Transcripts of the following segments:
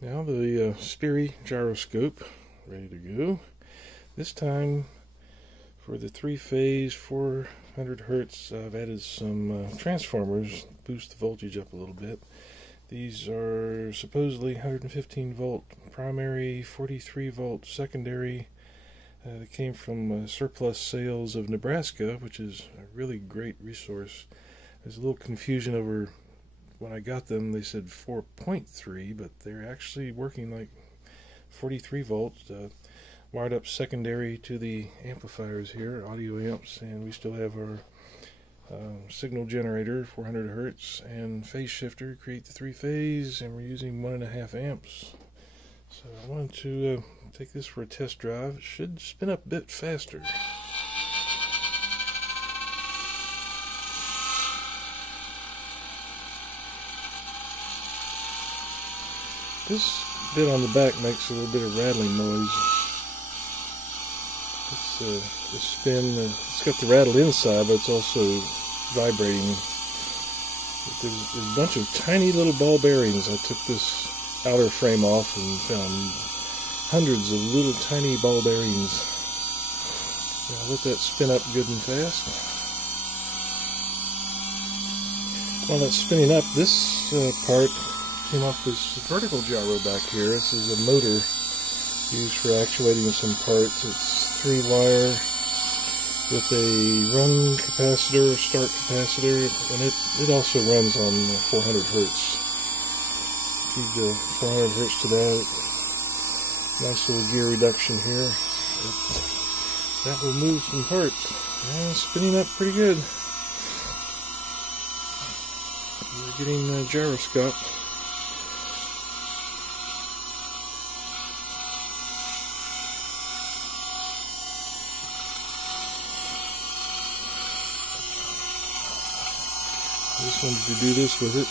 Now the Sperry gyroscope ready to go. This time for the 3-phase 400 hertz I've added some transformers to boost the voltage up a little bit. These are supposedly 115 volt primary, 43 volt secondary. They came from surplus sales of Nebraska, which is a really great resource. There's a little confusion over when I got them. They said 4.3, but they're actually working like 43 volts, wired up secondary to the amplifiers here, audio amps, and we still have our signal generator, 400 hertz, and phase shifter, create the 3-phase, and we're using 1.5 amps. So I wanted to take this for a test drive. It should spin up a bit faster. This bit on the back makes a little bit of rattling noise. This spin, it's got the rattle inside, but it's also vibrating. There's a bunch of tiny little ball bearings. I took this outer frame off and found hundreds of little tiny ball bearings. Now I'll let that spin up good and fast. While that's spinning up, this part came off this vertical gyro back here. This is a motor used for actuating some parts. It's 3-wire with a run capacitor, start capacitor, and it also runs on 400 hertz. Feed the 400 hertz to that. Nice little gear reduction here. That will move some parts. Yeah, spinning up pretty good. We're getting a gyroscope. I just wanted to do this with it.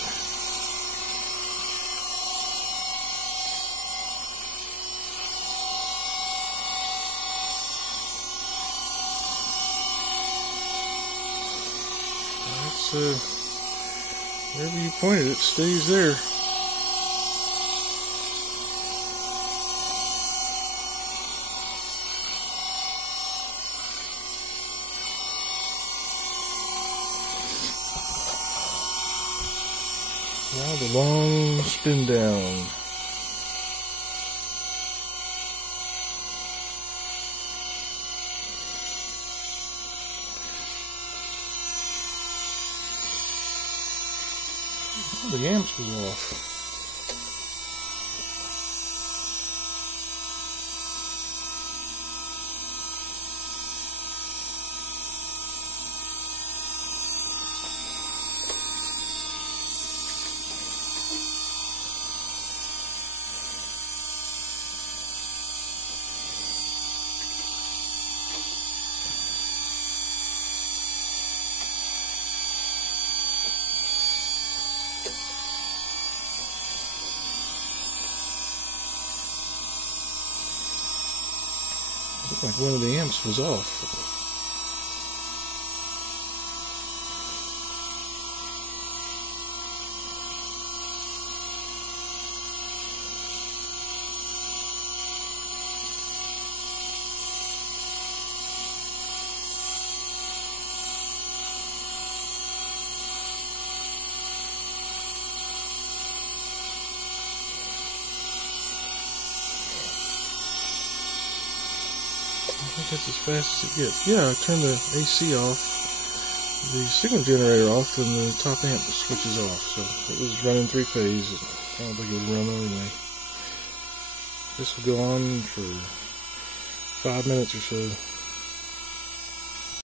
Wherever you point it, it stays there. Now the long spin down. Oh, the amps go off. Looked like one of the amps was off. I think that's as fast as it gets. Yeah, I turned the AC off, the signal generator off, and the top amp switches off. So it was running 3-phase. I don't think it would run anyway. This will go on for 5 minutes or so.